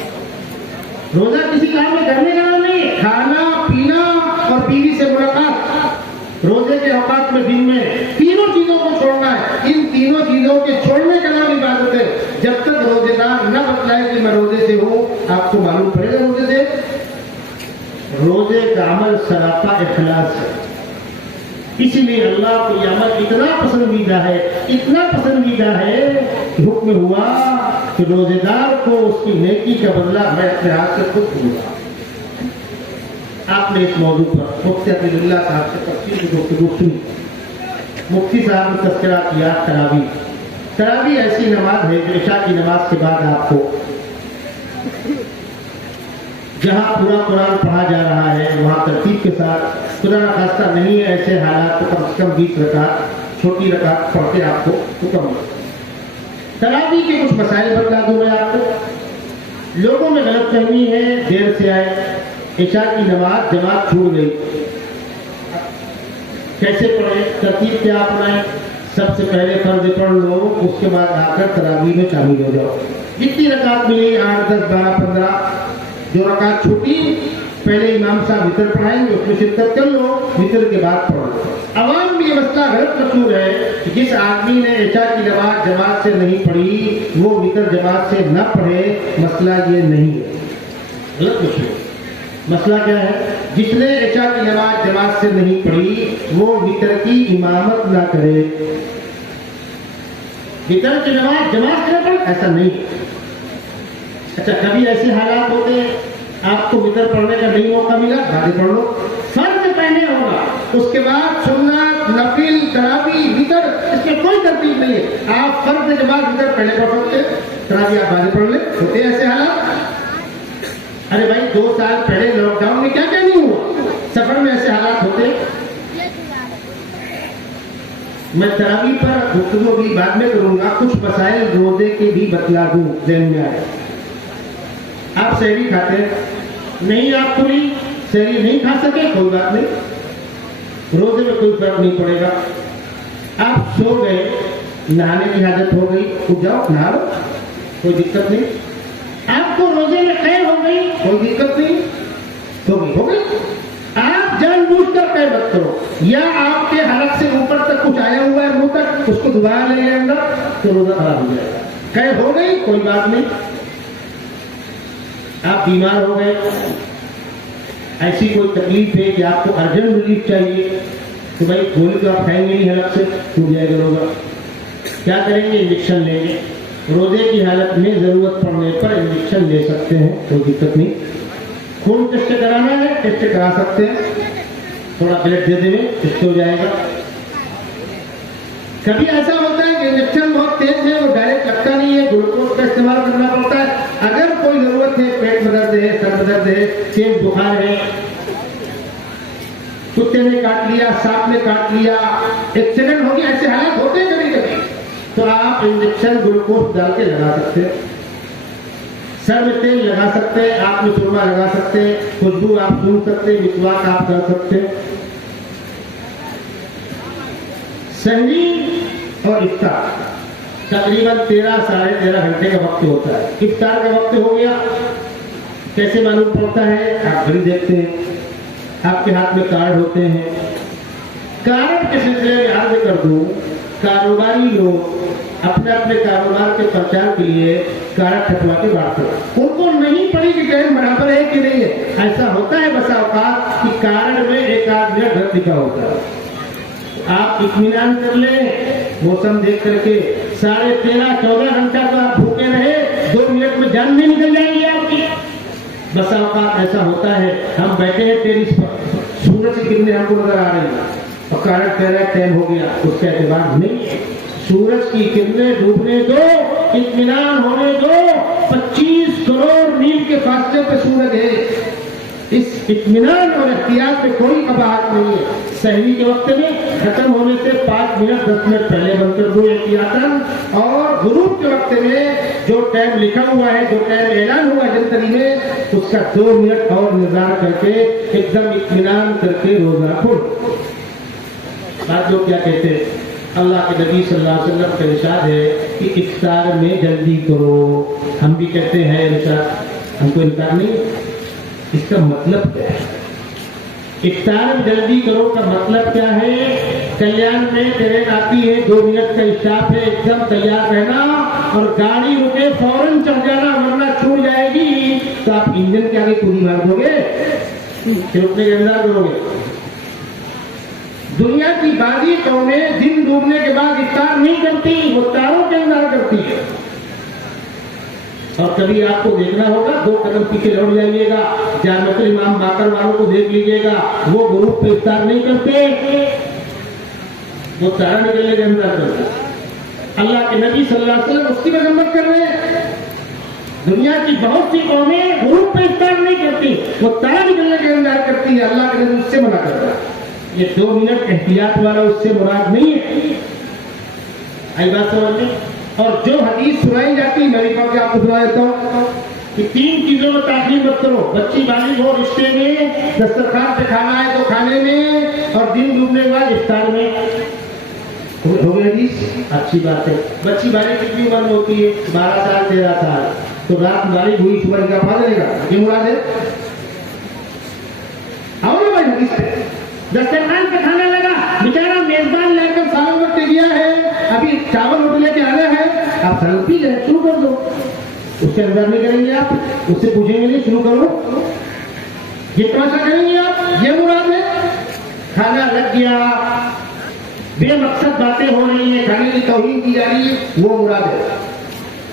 روزہ کسی کام میں کرنے کا نام نہیں ہے، کھانا پینا اور بیوی سے ملاقات، روزے کے اوقات میں دن میں تینوں چیزوں کو چھوڑنا ہے۔ ان تینوں چیزوں کے چھوڑنے کا نام عبادت ہے۔ جب تک روزے دار نہ بتلائے کہ میں روزے سے ہوں، آپ کو معلوم پڑے گا روزے سے؟ روزے کا عمل سراپا اخلاص ہے، اس لیے اللہ کو یہ عمل اتنا پسندیدہ ہے، اتنا پسندیدہ ہے کہ حکم ہوا کہ روزے دار کو اس کی نیکی کا بدلہ میں اپنے ہاتھ سے خود دوں گا۔ آپ نے اس موضوع پر مفتی عطیہ اللہ صاحب سے تفصیل کی گفتگو سنی۔ مفتی صاحب نے تذکرہ کیا تراویح ایسی نماز ہے جو عشاء کی نماز کے بعد آپ کو جہاں پورا قرآن پڑھا جا رہا ہے وہاں ترتیب کے ساتھ، خدا نخواستہ نہیں ہے ایسے حالات تو کم سے کم 20 رکعت چھوٹی رکعت پڑھ کے آپ کو حکم ہے۔ تراویح کے کچھ مسائل بتلا دوں میں آپ کو۔ لوگوں میں غلط فہمی ہے، دیر سے آئے، عشاء کی نماز جماعت چھوٹ گئی، کیسے پڑھیں، ترتیب کیا اپنائیں؟ سب سے پہلے فرض پڑھ لو، اس کے بعد آ کر تراویح میں شامل ہو جاؤ۔ جتنی رکعت ملی 8 10 12 15، جو رکعت چھوٹی پہلے امام صاحب وطر پڑھائیں گے اس میں شرکت کر لو، وطر کے بعد پڑھ لو۔ عوام میں یہ مسئلہ غلط مشہور ہے کہ جس آدمی نے عشاء کی نماز جماعت سے نہیں پڑھی وہ وطر جماعت سے نہ پڑھے، مسئلہ یہ نہیں ہے، غلط مشہور۔ مسئلہ کیا ہے؟ جس نے عشاء کی نماز جماعت سے نہیں پڑھی وہ وطر کی امامت نہ کرے۔ وطر کی نماز جماعت سے پڑھ ایسا نہیں ہے۔ اچھا، کبھی ایسے حالات ہوتے ہیں آپ کو وطر پڑھنے کا نہیں موقع ملا، بعد پڑھ لو، فرض پہلے ہوگا، اس کے بعد سنت نفل تراویح وطر، اس میں کوئی ترتیب نہیں ہے۔ آپ فرض کے بعد وطر پہلے پڑھ سکتے، تراویح آپ بعد پڑھ لیں، ہوتے ہیں ایسے حالات۔ ارے بھائی 2 سال پہلے لاک ڈاؤن میں کیا کیا نہیں ہوا، سفر میں ایسے حالات ہوتے۔ میں تراویح پر گفتگو بھی بعد میں کروں گا، کچھ مسائل روزے کے بھی بتلا دوں ذہن میں آئے۔ آپ سحری کھاتے نہیں، آپ پوری سحری نہیں کھا سکے، کوئی بات نہیں، روزے میں کوئی فرق نہیں پڑے گا۔ آپ سو گئے، نہانے کی حاجت ہو گئی، اٹھ جاؤ نہا لو، کوئی دقت نہیں۔ آپ کو روزے میں قید ہو گئی، کوئی دقت نہیں، ہو گئی۔ آپ جان بوجھ کر قید مت کرو، یا آپ کے حلق سے اوپر تک کچھ آیا ہوا ہے منہ تک، اس کو دوبارہ لے لیں اندر تو روزہ خراب ہو جائے گا۔ قید ہو گئی، کوئی بات نہیں۔ آپ بیمار ہو گئے، ایسی کوئی تکلیف ہے کہ آپ کو ارجنٹ ریلیف چاہیے تو بھائی گولی تو آپ کھائیں گے نہیں، حلق سے ٹوٹ جائے گا روزہ، کیا کریں گے؟ انجیکشن لیں گے۔ روزے کی حالت میں ضرورت پڑنے پر انجیکشن لے سکتے ہیں، کوئی دقت نہیں۔ خون ٹیسٹ کرانا ہے، ٹیسٹ کرا سکتے ہیں، تھوڑا بلڈ دے دیں، ٹیسٹ ہو جائے گا۔ کبھی ایسا ہوتا ہے کہ انجیکشن بہت تیز ہے، وہ ڈائریکٹ لگتا نہیں ہے، گلوکوز کا استعمال کرنا پڑتا ہے۔ اگر کوئی ضرورت ہے، پیٹ میں درد ہے، سر میں درد ہے، تیز بخار ہے، کتے نے کاٹ لیا، سانپ نے کاٹ لیا، ایکسیڈنٹ ہو گیا، ایسے حالات ہوتے ہیں کبھی کبھی، تو آپ انجیکشن گلوکوز ڈال کے لگا سکتے ہیں، سر میں تیل لگا سکتے ہیں، آپ میں سرما لگا سکتے ہیں، خوشبو آپ سون سکتے ہیں، مسواک آپ کر سکتے ہیں۔ سحری اور افطار تقریباً 13 ساڑھے 13 گھنٹے کا وقت ہوتا ہے۔ افطار کا وقت ہو گیا، کیسے معلوم پڑتا ہے؟ آپ گھڑی دیکھتے ہیں، آپ کے ہاتھ میں کارڈ ہوتے ہیں۔ کارڈ کے سلسلے میں عرض کر دوں، کاروباری لوگ اپنے اپنے کاروبار کے پرچار کے لیے کارڈ چھپوا کے بانٹتے ہیں، ان کو نہیں پڑی کہ ٹائم برابر ہے کہ نہیں ہے۔ ایسا ہوتا ہے بسا اوقات کہ کارڈ میں ایک آدھ منٹ غلط لکھا ہوتا ہے، آپ اطمینان کر لیں موسم دیکھ کر کے، 13.5 14 گھنٹہ تو آپ بھوکے رہے، 2 منٹ میں جان نہیں نکل جائے گی آپ کی۔ بسا اوقات ایسا ہوتا ہے ہم بیٹھے ہیں ٹیرس پر، سورج کی کرنیں ہم کو نظر آ رہی ہیں اور کارڈ کہہ رہا ہے ٹائم ہو گیا، اس کا اعتبار نہیں۔ سورج کی کرنیں ڈوبنے دو، اطمینان ہونے دو، 25 کروڑ میل کے فاصلے پہ سورج ہے، اس اطمینان اور احتیاط میں کوئی قباحت نہیں ہے۔ سحری کے وقت میں ختم ہونے سے 5 منٹ 10 منٹ پہلے بند کر دو احتیاطاً، اور غروب کے وقت میں جو ٹائم لکھا ہوا ہے، جو ٹائم اعلان ہوا جنتری میں، اس کا 2 منٹ اور انتظار کر کے ایک دم اطمینان کر کے روزہ کھولو۔ بعض لوگ کیا کہتے ہیں، اللہ کے نبی صلی اللہ علیہ وسلم کا ارشاد ہے کہ افطار میں جلدی کرو. ہم بھی کہتے ہیں ارشاد، ہم کو انکار نہیں. اس کا مطلب کیا ہے؟ افطار میں جلدی کرو کا مطلب کیا ہے؟ کلیان میں ٹرین آتی ہے، 2 منٹ کا اسٹاپ ہے، ایک دم تیار رہنا اور گاڑی رکے فوراً چڑھ جانا ورنہ چھوٹ جائے گی تو آپ انجن کے آگے پوری مار دو گے کہ رکنے کے اندر کرو گے. دنیا کی باقی قومیں دن ڈوبنے کے بعد افطار نہیں کرتی، وہ تاروں کے اندر کرتی ہے. اور کبھی آپ کو دیکھنا ہوگا 2 قدم پیچھے لوٹ جائیے گا، جامعۃ امام باقر والوں کو دیکھ لیجیے گا، وہ گروپ پہ افطار نہیں کرتے، وہ تارا نکلنے کے اندر کرتے. اللہ کے نبی صلی اللہ علیہ وسلم اس کی مذمت کر رہے ہیں. دنیا کی بہت سی قومیں گروپ پہ افطار نہیں کرتی، وہ تارا نکلنے کے اندر کرتی ہے. اللہ کے نبی اس سے منع کرتا ہے. یہ 2 منٹ احتیاط والا اس سے مراد نہیں ہے. آئی بات سمجھ میں؟ اور جو حدیث سنائی جاتی ہے میری پاس آپ کو سنا دیتا ہوں کہ 3 چیزوں میں تاخیر مت کرو. بچی بالغ ہو رشتے میں، دسترخوان پہ کھانا ہے تو کھانے میں، اور دن ڈوبنے کے بعد افطار میں. ہو گئی حدیث؟ اچھی بات ہے. بچی بالغ کتنی عمر میں ہوتی ہے؟ 12 سال 13 سال. تو رات بالغ ہوئی صبح نکاح پڑھا جائے گا، یہ مراد ہے. آؤ نا بھائی حدیث پہ. دسترخوان پہ کھانا لگا، بیچارہ میزبان لے کر سالن وقت دیا ہے، ابھی چاول روٹی لے کے آنا ہے، آپ سالن پی لیں، شروع کر دو. اس کے اندر نہیں کریں گے آپ، اس سے پوچھیں گے نہیں، شروع کرو. یہ تماشا کریں گے آپ، یہ مراد ہے. کھانا لگ گیا، بے مقصد باتیں ہو رہی ہیں، کھانے کی توہین کی جا رہی ہے، وہ مراد ہے.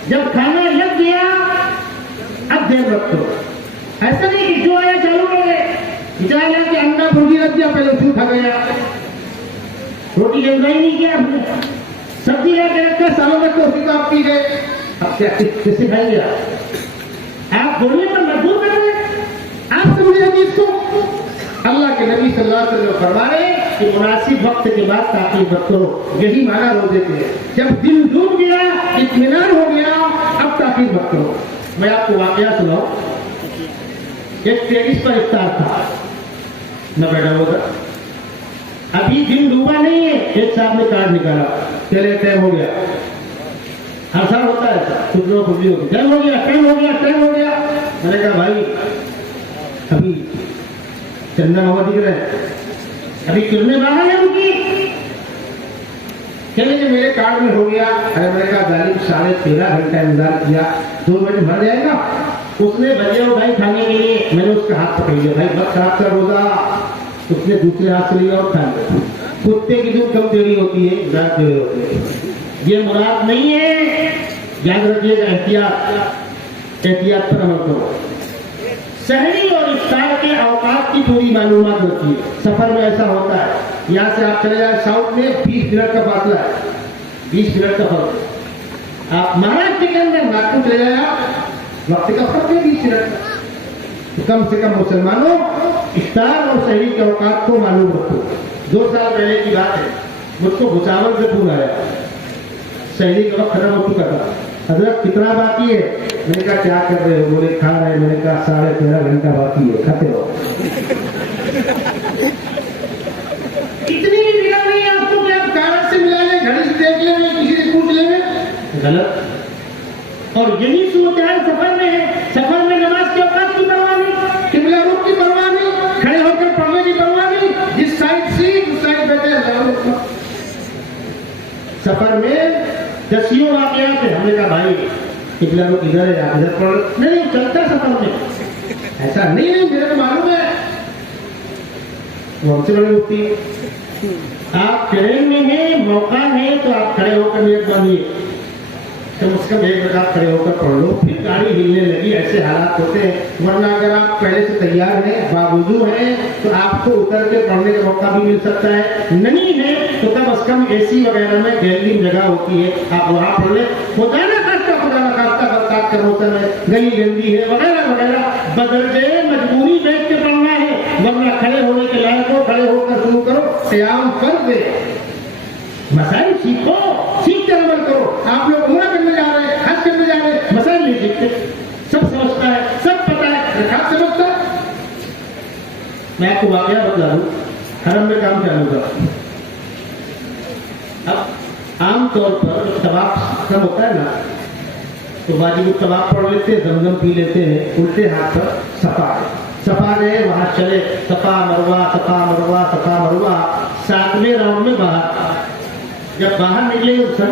جب کھانا لگ گیا اب دیر رکھو. ایسا نہیں کہ جو آیا چالو کر گئے. بچارا لا کے انڈا مرغی رکھ دیا، پہلے اسی کھا گیا، روٹی جلدا ہی نہیں کیا آپ نے. سبزی لا کے رکھا، سالوں رکھ کے اسی کو آپ پی گئے. اب کیا کیسے کھائیں گے آپ بولنے پر مجبور کر رہے ہیں. آپ سمجھے حدیث کو؟ اللہ کے نبی صلی اللہ علیہ وسلم فرما رہے ہیں کہ مناسب وقت کے بعد تاخیر مت کرو. یہی معنی روزے کے ہے. جب دل ڈوب گیا، اطمینان ہو گیا، اب تاخیر مت کرو. میں آپ کو واقعہ سناؤں. ایک ٹیرس پر افطار تھا، نہ بیٹھا ہوگا، ابھی دن ڈوبا نہیں ہے. ایک صاحب نے کارڈ نکالا، چلے ٹائم ہو گیا. ہر سال ہوتا ہے کچھ لوگ کچھ بھی ہوتی، ٹائم ہو گیا ٹائم ہو گیا ٹائم ہو گیا. میں نے کہا بھائی ابھی چندہ ہوا دکھ رہا ہے، ابھی کرنے باہر ہے ان کی. چلے کہ میرے کارڈ میں ہو گیا. ارے میں نے کہا غالب 13.5 گھنٹہ انتظار کیا، 2 منٹ بھر جائے گا. اس نے بھجے اٹھائی کھانے کے لیے، میں نے اس کا ہاتھ پکڑ لیا. بھائی مت خراب کر روزہ. اس نے دوسرے ہاتھ سے لیا اور کھا لیا. کتے کی دودھ کم دیر ہوتی ہے، زیادہ دیر ہوتی ہے. یہ مراد نہیں ہے. یاد رکھیے گا، احتیاط پر عمل کرو. سحری اور افطار کے اوقات کی پوری معلومات رکھیے. سفر میں ایسا ہوتا ہے، یہاں سے آپ چلے جائیں ساؤتھ میں 20 منٹ کا فاصلہ ہے، 20 منٹ کا فرق ہے. آپ مہاراشٹر کے اندر ناگپور چلے جائیں، آپ وقت کا فرق ہے 20 منٹ کا. کم سے کم مسلمانوں افطار اور سحری کے اوقات کو معلوم رکھو. 2 سال پہلے کی بات ہے، مجھ کو بھچاول سے فون آیا، سحری کا وقت ختم ہو چکا تھا. حضرت کتنا باقی ہے؟ میں نے کہا کیا کر رہے ہو؟ بولے کھا رہے ہیں. میں نے کہا 13.5 گھنٹہ باقی ہے، کھاتے رہو. اتنی بھی بگڑ نہیں ہے آپ کو کہ آپ کاغذ سے ملا لیں، گھڑی سے دیکھ لیں، کسی سے پوچھ لیں. غلط. اور یہی صورتحال سفر میں ہے. سفر میں نماز کے اوقات کی پرواہ نہیں، قبلہ رخ کی پرواہ نہیں، کھڑے ہو کر پڑھنے کی پرواہ نہیں، جس سائڈ سیٹ اس سائڈ بیٹھے اللہ اکبر. سفر میں 10 واقعات ہے. ہم نے کہا بھائی قبلہ رخ ادھر ہے، آپ ادھر پڑھ. نہیں چلتا سفر میں ایسا نہیں، میرے کو معلوم ہے. وہ ہم سے بڑی ہوتی ہے. آپ ٹرین میں ہیں، موقع ہے تو آپ کھڑے ہو کر نیت باندھیے، کم از کم 1 رکعت کھڑے ہو کر پڑھ لو. پھر گاڑی ہلنے لگی، ایسے حالات ہوتے ہیں. ورنہ اگر آپ پہلے سے تیار ہیں، باوضو ہیں، تو آپ کو اتر کے پڑھنے کا موقع بھی مل سکتا ہے. نہیں ہے تو کم از کم اے سی وغیرہ میں گیلری جگہ ہوتی ہے، آپ وہاں پڑھ لیں. خدا نہ خاصہ برسات کا موسم ہے، گلی گندی ہے وغیرہ وغیرہ، بدرجے مجبوری بیٹھ کے پڑھنا ہے. ورنہ کھڑے ہونے کے لائق ہو، کھڑے ہو کر شروع کرو. قیام فرض ہے. مسائل سیکھو، سیکھ کر عمل کرو. آپ لوگ عمرہ کرنے جا رہے ہیں، حج کرنے جا رہے ہیں، مسائل نہیں سیکھتے. سب سمجھتا ہے، سب پتا ہے، رکعت سمجھتا ہے. میں آپ کو واقعہ بتا دوں. حرم میں کام چالو تھا. اب طور پر جب طواف ختم ہوتا ہے نا تو واجب الطواف پڑھ لیتے ہیں، زمزم پی لیتے ہیں، الٹے ہاتھ پر صفا گئے، وہاں چلے صفا مروہ صفا مروہ صفا مروہ، 7ویں راؤنڈ میں باہر، جب باہر نکلیں گے سر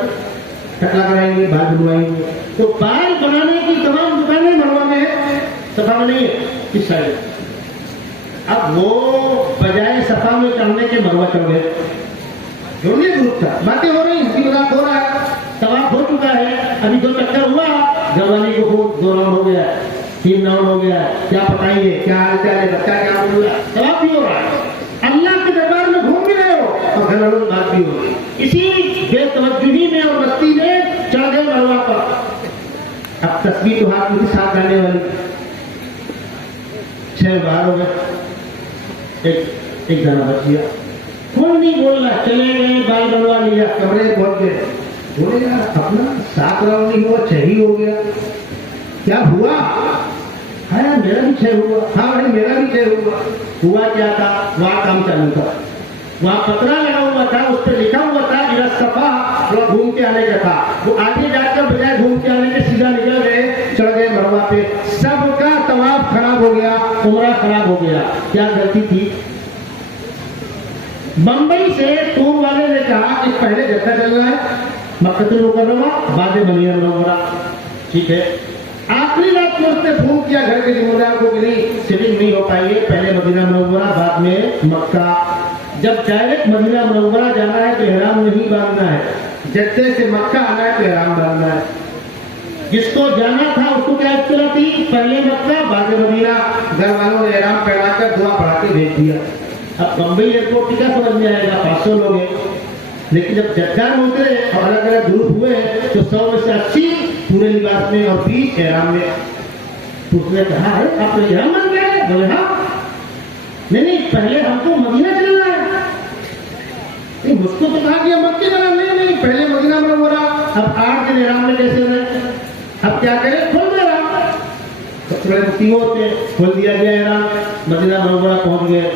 ٹکلا کرائیں گے، بال بنوائیں گے، تو بال بنانے کی تمام دکانیں مروہ میں ہے، صفا میں نہیں ہے، اس سائڈ۔ اب وہ بجائے صفا میں چڑھنے کے مروہ چڑھ گئے، جوڑنے گروپ تھا، باتیں ہو رہی ہیں، مذاق ہو رہا ہے، طواف ہو چکا ہے، ابھی 2 چکر ہوا، جوانی کو خوب 2 راؤنڈ ہو گیا ہے، 3 راؤنڈ ہو گیا ہے، کیا پتائیں گے کیا حال چال ہے، بچہ کیا بول رہا ہے، طواف بھی ہو رہا ہے، اللہ کے دربار میں گھوم بھی رہے ہو اور گھر والوں کی بات بھی ہو رہی، اسی بے توجہی میں اور مستی میں چڑھ گئے مروہ پر۔ اب تسبیح تو ہاتھ میں ساتھ ڈالنے والی، 6 باہر ہو گئے، ایک جانا بچ گیا، کوئی نہیں بول رہا، چلے گئے، بال بنوا لیا، کمرے پہنچ گئے، بولے یار اپنا 7 راؤنڈ نہیں ہوا، 6 ہی ہو گیا، کیا ہوا؟ ہاں میرا بھی 6 ہوا، ہاں بھائی میرا بھی 6 ہوا۔ ہوا کیا تھا؟ وہاں کام چالو تھا، وہاں پترا لگا ہوا تھا، اس پہ لکھا ہوا تھا میرا صفا، تھوڑا گھوم کے آنے کا تھا، وہ آگے جا کر بجائے گھوم کے آنے کے سیدھا نکل گئے، چڑھ گئے مروہ پہ، سب کا طواف خراب ہو گیا، عمرہ خراب ہو گیا۔ کیا غلطی تھی؟ بمبئی سے ٹور والے نے کہا کہ پہلے جدہ چلنا ہے، مکہ المکرمہ، بعد مدینہ منورہ، ٹھیک ہے، آخری رات کو اس نے فون کیا گھر کے ذمہ دار کو کہ نہیں سیٹنگ نہیں ہو پائی ہے، پہلے مدینہ منورہ بعد میں مکہ۔ جب ڈائریکٹ مدینہ منورہ جانا ہے تو احرام نہیں باندھنا ہے، جدہ سے مکہ آنا ہے تو احرام باندھنا ہے۔ جس کو جانا تھا اس کو کیا اطلاع تھی؟ پہلے مکہ بعد مدینہ، گھر والوں نے احرام پہنا کر دعا پڑھا کے بھیج دیا۔ اب بمبئی ایئرپورٹ کی کیا سمجھ میں آئے گا، 500 لوگ ہیں، لیکن جب جدہ میں اترے اور الگ الگ گروپ ہوئے تو 100 میں سے 80 پورے لباس میں اور 20 احرام میں۔ تو اس نے کہا ہے آپ تو احرام مان گئے؟ بولے ہاں۔ نہیں پہلے ہم کو مدینہ چلنا ہے۔ نہیں مجھ کو تو کہا کہ مکہ جانا، نہیں پہلے مدینہ منورہ۔ اب 8 دن احرام میں کیسے رہے؟ اب کیا کریں؟ کھول دے احرام، کپڑے مٹی ہوتے، کھول دیا گیا احرام، مدینہ منورہ پہنچ گئے،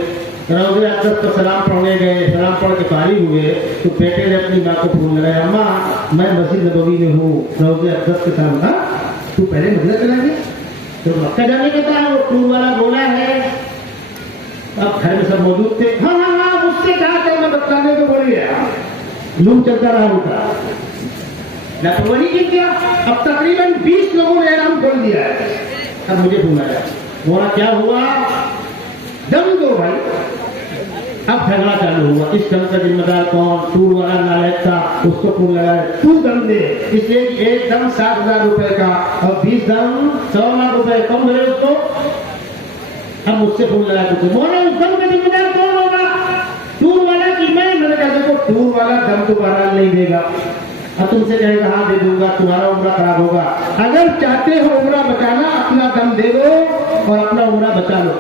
روضہ اقدس پر سلام پڑھنے گئے، سلام پڑھ کے فارغ ہوئے تو بیٹے نے اپنی ماں کو فون لگایا، اماں میں مسجد نبوی میں ہوں روضہ اقدس کے ساتھ۔ ہاں تو پہلے مدینہ چلا گیا تو مکہ جانے کے بعد وہ ٹور والا بولا ہے، اب گھر میں سب موجود تھے، ہاں ہاں ہاں اس سے کہا کہ میں بتلانے کو بولی ہے، لوگ چلتا رہا ہوتا لاپرواہی کی کیا۔ اب تقریباً 20 لوگوں نے احرام کھول دیا ہے۔ اب مجھے فون آیا، بولا کیا ہوا؟ دم دو بھائی۔ اب جھگڑا چالو ہوا، اس دم کا ذمہ دار کون؟ ٹور والا نالائق تھا، اس کو فون لگایا تو دم دے، اس لیے ایک دم 7,000 روپے کا اور 20 دم 100 لاکھ روپے کم ملے اس کو۔ اب مجھ سے فون لگا تو بولے اس دم کا ذمہ دار کون ہوگا؟ ٹور والا کہ میں نے کہا دیکھو ٹور والا دم تو بہرحال نہیں دے گا، اب تم سے کہے گا ہاں دے دوں گا، تمہارا عمرہ خراب ہوگا۔ اگر چاہتے ہو عمرہ بچانا اپنا دم دے دو اور اپنا عمرہ بچا لو۔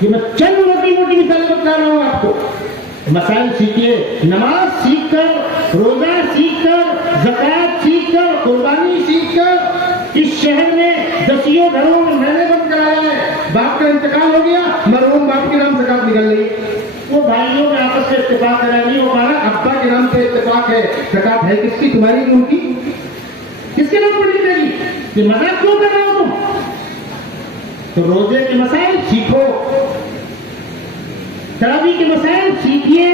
یہ میں چند موٹی موٹی مثالیں بتا رہا ہوں آپ کو، مسائل سیکھیے، نماز سیکھ کر، روزہ سیکھ کر، زکوٰۃ سیکھ کر، قربانی سیکھ کر۔ اس شہر میں 10 گھروں میں میں نے بند کرایا ہے، باپ کا انتقال ہو گیا، مرحوم باپ کے نام زکوٰۃ نکل رہی ہے، وہ بھائیوں میں آپس میں اتفاق کرا نہیں ہو پا رہا، ابا کے نام پہ اتفاق ہے، زکوٰۃ ہے کس کی؟ تمہاری کی ان کی؟ کس کے نام پر نکلے گی؟ یہ مذاق کیوں کر رہا ہو تم؟ تو روزے کے مسائل سیکھو، تراویح کے مسائل سیکھیے۔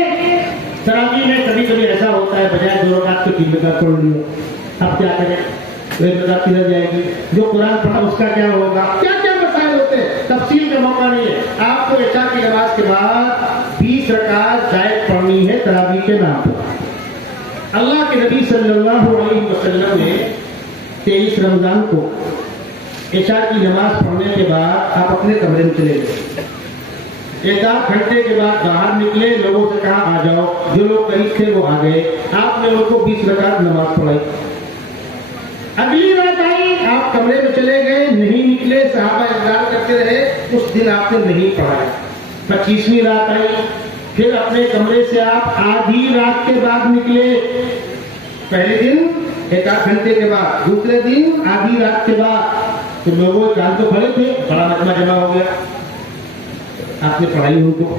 تراویح میں کبھی کبھی ایسا ہوتا ہے بجائے 2 رکعت کے 3 رکعت پڑھ لیے، اب کیا کریں؟ 1 رکعت کی رہ جائے گی، جو قرآن پڑھا اس کا کیا ہوگا؟ کیا کیا مسائل ہوتے ہیں، تفصیل کا موقع نہیں ہے۔ آپ کو عشاء کی نماز کے بعد 20 رکعت زائد پڑھنی ہے تراویح کے نام پر۔ اللہ کے نبی صلی اللہ علیہ وسلم نے 23 رمضان کو عشاء کی نماز پڑھنے کے بعد آپ اپنے کمرے میں چلے گئے، 1 گھنٹے کے بعد باہر نکلے، لوگوں سے کہا آ جاؤ، جو لوگ قریب تھے وہ آ گئے، آپ نے ان کو 20 رکعت نماز پڑھائی۔ اگلی رات آئی، آپ کمرے میں چلے گئے، نہیں نکلے، صحابہ انتظار کرتے رہے، اس دن آپ نے نہیں پڑھایا۔ 25ویں رات آئی، پھر اپنے کمرے سے آپ آدھی رات کے بعد نکلے، پہلے دن 1 گھنٹے کے بعد، دوسرے دن آدھی رات کے بعد، تو لوگوں جان تو کھڑے تھے، بڑا مجمع جمع ہو گیا، آپ نے پڑھائی ان کو۔